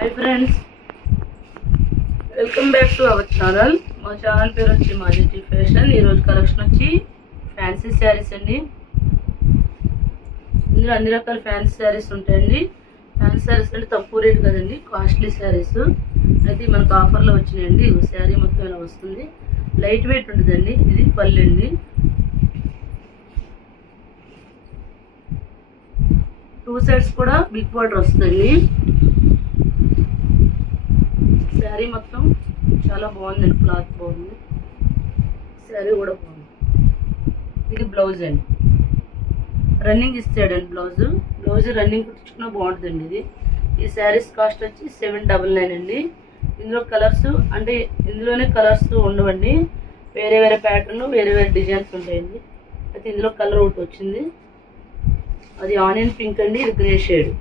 Hi friends welcome back to our channel మా channel పేరు వచ్చి మాజిటీ ఫ్యాషన్ ఈరోజు కలెక్షన్ వచ్చి ఫ్యాన్సీ శారీస్ అండి. ఇందులో అన్ని రకాల ఫ్యాన్సీ శారీస్ ఉంటాయండి. ఫ్యాన్సీ శారీస్ అంటే తక్కువ రేట్ కదండి. కాస్ట్లీ శారీస్ అయితే మనకు ఆఫర్లో వచ్చినాయండి. శారీ మొత్తం ఇలా వస్తుంది. లైట్ వెయిట్ ఉంటుందండి. ఇది పల్లె అండి. టూ సైడ్స్ కూడా బిగ్ బార్డర్ వస్తుంది శారీ మొత్తం చాలా బాగుందండి క్లాత్ బాగుంది. శారీ కూడా బాగుంది. ఇది బ్లౌజ్ అండి. రన్నింగ్ ఇస్తాడండి బ్లౌజ్. బ్లౌజ్ రన్నింగ్ కుట్టించుకున్నా బాగుంటుందండి ఇది. ఈ శారీస్ కాస్ట్ వచ్చి సెవెన్ డబల్ నైన్ అండి. ఇందులో కలర్స్ అంటే ఇందులోనే కలర్స్ ఉండవండి. వేరే వేరే ప్యాటర్న్ వేరే వేరే డిజైన్స్ ఉంటాయండి. అయితే ఇందులో కలర్ ఒకటి వచ్చింది. అది ఆనియన్ పింక్ అండి ఇది గ్రే షేడ్.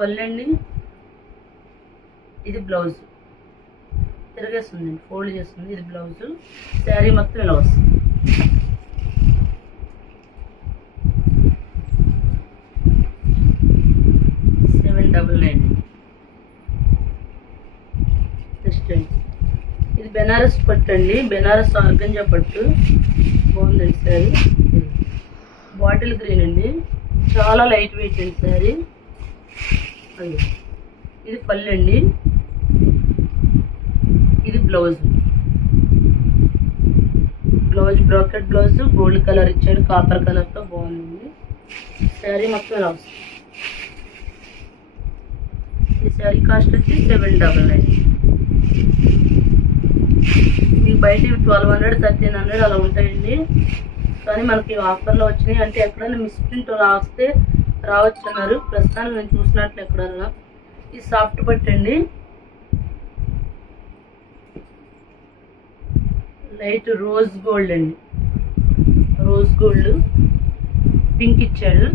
ఇది ఇది బ్లౌజ్. తిరగేస్తుంది ఫోల్డ్ చేస్తుంది. ఇది బ్లౌజ్. శారీ మొత్తం ఇలా వస్తుంది. Seven double nine. నెక్స్ట్ అండి ఇది బెనారస్ పట్టు అండి. బెనారస్ ఆర్గంజా పట్టు. బాగుందండి శారీ. బాటిల్ గ్రీన్ అండి. చాలా లైట్ వెయిట్ అండి శారీ. ఇది పళ్ళు అండి. ఇది blouse. Blouse bracket blouse gold colour ఇచ్చాడు కాపర్ కలర్తో బాగుంది. శారీ మొత్తం ఇలా ఈ శారీ కాస్ట్ వచ్చి సెవెన్ డబల్ నైన్. మీకు బయట ట్వెల్వ్ హండ్రెడ్ థర్టీన్ హండ్రెడ్ అలా ఉంటాయండి. కానీ మనకి ఆఫర్లో వచ్చినాయి. అంటే ఎక్కడైనా మిస్ప్రింట్ రాస్తే రావచ్చు అన్నారు ప్రస్తుతానికి నేను చూసినట్లు ఎక్కడన్నా. ఇది సాఫ్ట్ పట్టండి లైట్ రోజ్ గోల్డ్ అండి. Rose gold. పింక్ ఇచ్చాడు.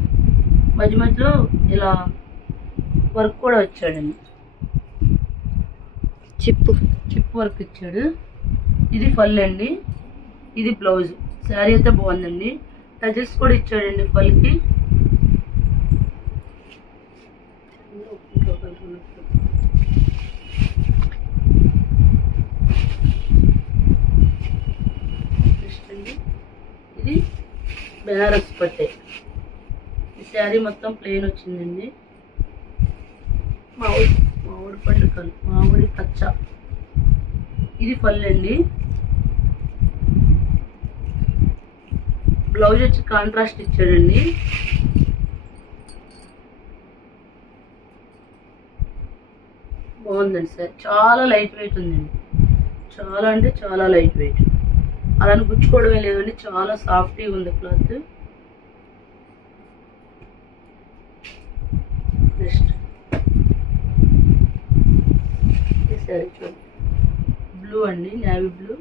మధ్య మధ్యలో ఇలా వర్క్ కూడా వచ్చాడండి. చిప్పు. చిప్ వర్క్ ఇచ్చాడు. ఇది ఫల్ అండి. ఇది బ్లౌజ్. శారీ అయితే బాగుందండి. టచెస్ కూడా ఇచ్చాడండి ఫల్కి Next అండి, ఇది బెనారస్ పట్టే ఈ శారీ మొత్తం ప్లెయిన్ వచ్చిందండి. మామిడి మామిడి పండు కల్ మామిడి పచ్చ. ఇది పళ్ళు అండి బ్లౌజ్ వచ్చి కాంట్రాస్ట్ ఇచ్చాడండి. బాగుందండి సార్. చాలా లైట్ వెయిట్ ఉందండి. చాలా అంటే చాలా లైట్ వెయిట్ అలానే గుచ్చుకోవడమే లేదండి చాలా సాఫ్ట్గా ఉంది క్లాత్. నెక్స్ట్ ఈ చూడండి బ్లూ అండి నేవీ బ్లూ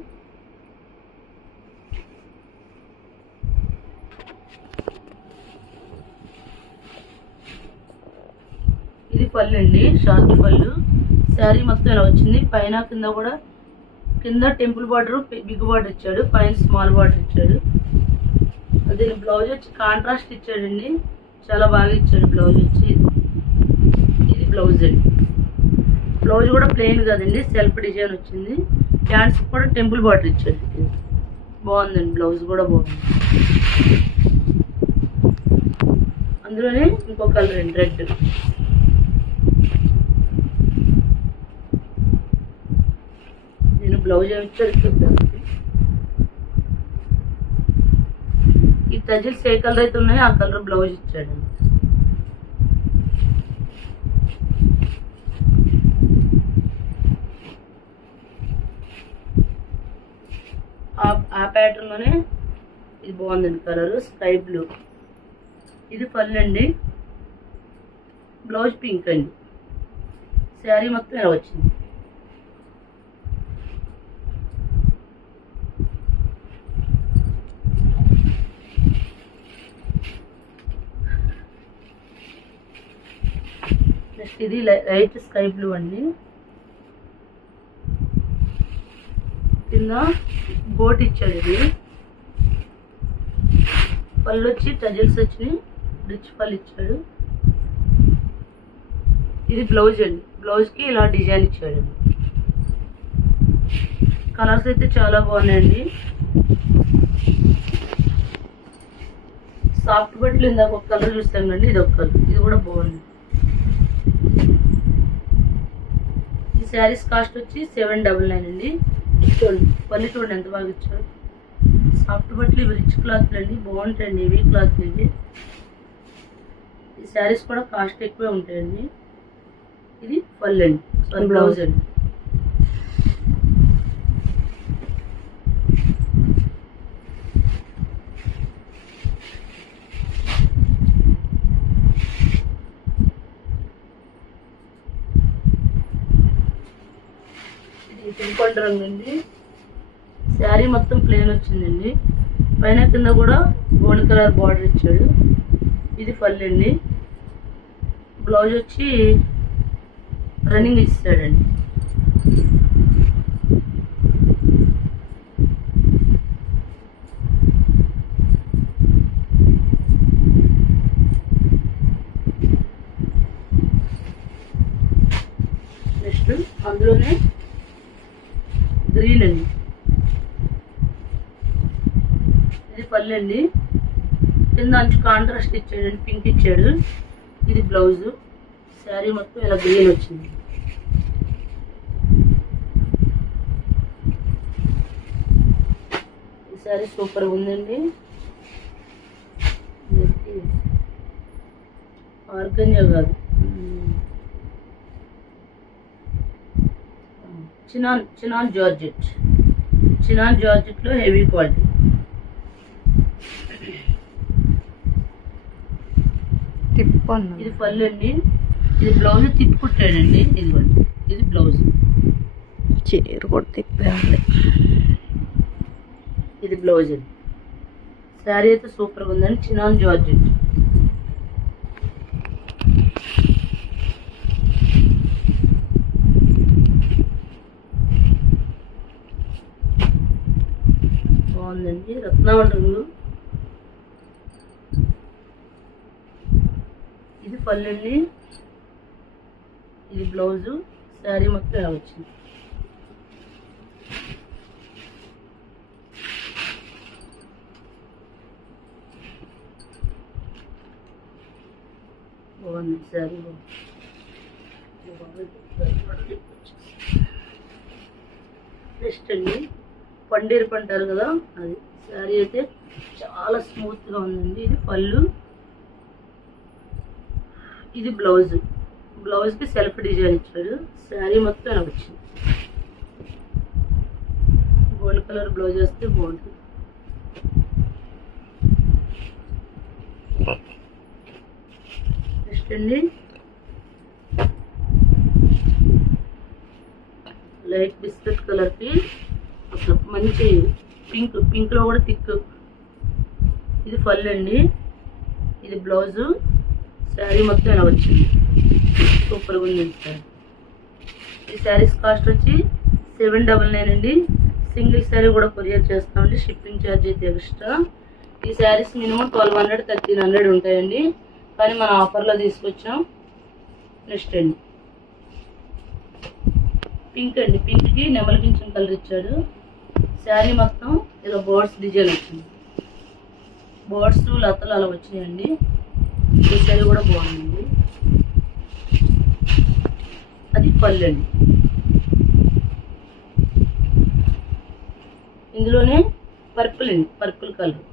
ఇది పళ్ళు అండి షార్ట్ పళ్ళు. శారీ మొత్తం ఇలా వచ్చింది. పైన కింద కూడా కింద టెంపుల్ బార్డర్ బిగ్ బార్డర్ ఇచ్చాడు పైన స్మాల్ బార్డర్ ఇచ్చాడు. దీని బ్లౌజ్ వచ్చి కాంట్రాస్ట్ ఇచ్చాడండి. చాలా బాగా ఇచ్చాడు బ్లౌజ్ వచ్చి. ఇది బ్లౌజ్ అండి. బ్లౌజ్ కూడా ప్లెయిన్ కదండి సెల్ఫ్ డిజైన్ వచ్చింది. హ్యాండ్స్ కూడా టెంపుల్ బార్డర్ ఇచ్చాడు. బాగుందండి బ్లౌజ్ కూడా బాగుంది. అందులోనే ఇంకో కలర్ అండి రెడ్ నేను బ్లౌజ్ ఏమి ఈ టజిల్స్ ఏ కలర్ అయితే ఉన్నాయో ఆ కలర్ బ్లౌజ్ ఇచ్చాడు ఆ- ఆ ప్యాటర్న్లోనే ఇది బాగుందండి కలర్ స్కై బ్లూ. ఇది పళ్ళు అండి. బ్లౌజ్ పింక్ అండి. శారీ మొత్తం ఇలా వచ్చింది నెక్స్ట్ ఇది లైట్ స్కై బ్లూ అండి. కింద బోట్ ఇచ్చాడు ఇది. పళ్ళు వచ్చి టజిల్స్ వచ్చినాయి. రిచ్ పళ్ళు ఇచ్చాడు. ఇది బ్లౌజ్ అండి. బ్లౌజ్కి ఇలా డిజైన్ ఇచ్చాడు. కలర్స్ అయితే చాలా బాగున్నాయండి. సాఫ్ట్ బట్టలు ఇందాక ఒక కలర్ చూస్తాం కండి ఇది ఒక కలర్. ఇది కూడా బాగుంది. ఈ శారీస్ కాస్ట్ వచ్చి సెవెన్ డబల్ నైన్ అండి. చూడండి పల్లి చూడండి ఎంత బాగా ఇచ్చాడు సాఫ్ట్ బట్టలు ఇవి రిచ్ క్లాత్లు అండి. బాగుంటాయండి ఇవి క్లాత్ అండి ఈ శారీస్ కూడా కాస్ట్ ఎక్కువే ఉంటాయండి. ఇది పళ్ళు అండి. బ్లౌజ్ అండి. ఇది రంగు అండి శారీ మొత్తం ప్లేన్ వచ్చిందండి. పైన కింద కూడా గోల్డ్ కలర్ బార్డర్ ఇచ్చాడు. ఇది పళ్ళు అండి. బ్లౌజ్ వచ్చి రన్నింగ్ ఇస్తాడండి. నెక్స్ట్ అందులోనే గ్రీన్ అండి. ఇది పల్లె అండి. కింద అంచు కాంట్రాస్ట్ ఇచ్చాడు పింక్ ఇచ్చాడు. ఇది బ్లౌజ్ శారీ మొత్తం ఇలా గ్రీన్ వచ్చింది. ఈ శారీ సూపర్గా ఉందండి. ఆర్గంజా కాదు. Chinon chinon georgette. చినాన్ జార్జెట్లో హెవీ క్వాలిటీ. ఇది పళ్ళు అండి ఇది బ్లౌజ్ తిప్పి కుట్టాడండి ఇదిగోండి. ఇది బ్లౌజ్. చీర కూడా తిప్పేయాలి. ఇది బ్లౌజ్. అండి శారీ అయితే సూపర్గా ఉందండి. Chinon georgette. బాగుందండి. రత్నావళి రంగు ఇది పల్లెండి ఇది బ్లౌజు. శారీ మొత్తం ఇలా వచ్చింది. బాగుంది శారీ. నెక్స్ట్ అండి. పండీరు పంటారు కదా అది. శారీ అయితే చాలా స్మూత్గా ఉందండి. ఇది పళ్ళు. ఇది బ్లౌజ్ బ్లౌజ్కి సెల్ఫ్ డిజైన్ ఇచ్చాడు. శారీ మొత్తం ఇలా వచ్చింది. గోల్డ్ కలర్ బ్లౌజ్ వస్తే బాగుంటుంది. నెక్స్ట్ అండి. లైట్ బిస్కెట్ కలర్కి మంచి పింక్ పింక్లో కూడా థిక్. ఇది ఫల్ అండి. ఇది బ్లౌజు. శారీ మొత్తం ఇలా వచ్చింది. సూపర్గా ఉంది సార్ ఈ శారీస్ కాస్ట్ వచ్చి సెవెన్ డబల్ నైన్ అండి. సింగిల్ శారీ కూడా కొరియర్ చేస్తామండి. షిప్పింగ్ ఛార్జ్ అయితే ఎక్స్ట్రా. ఈ saris minimum twelve hundred thirteen hundred ఉంటాయండి. కానీ మన ఆఫర్లో తీసుకొచ్చాం. నెక్స్ట్ అండి. పింక్ అండి. పింక్కి నెమలి పింఛన్ కలర్ ఇచ్చాడు. శారీ మొత్తం ఇలా బోర్డ్స్ డిజైన్ వచ్చింది. బోర్డ్స్ లతలు అలా వచ్చాయండి ఈ శారీ కూడా బాగుంది. అది పళ్ళు అండి. ఇందులోనే పర్పుల్ అండి పర్పుల్ కలర్.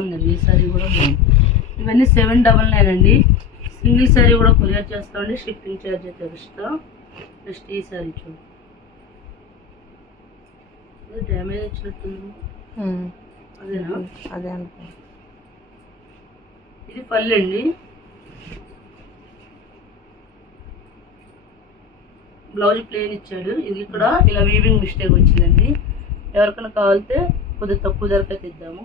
బాగుందండి ఈ శారీ కూడా బాగుంది. ఇవన్నీ సెవెన్ డబల్ నైన్ అండి. సింగిల్ శారీ కూడా కొరియర్ చేస్తామండి. షిప్పింగ్ ఛార్జ్ అయితే ఎక్స్ట్రా నెక్స్ట్ ఈ శారీ చూడు. ఇది డ్యామేజ్ వచ్చినట్టుంది. అదేనా? అదే అనుకో. ఇది పళ్ళు అండి. బ్లౌజ్ ప్లేన్ ఇచ్చాడు. ఇది ఇక్కడ ఇలా వీవింగ్ మిస్టేక్ వచ్చిందండి. ఎవరికైనా కావాలితే కొద్దిగా తక్కువ ధరకే ఇద్దాము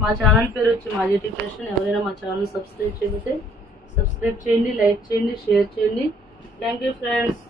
మా ఛానల్ పేరు వచ్చి మాజీ డిప్రెషన్ ఎవరైనా మా ఛానల్ సబ్స్క్రైబ్ చేయకపోతే సబ్స్క్రైబ్ చేయండి లైక్ చేయండి షేర్ చేయండి. Thank you friends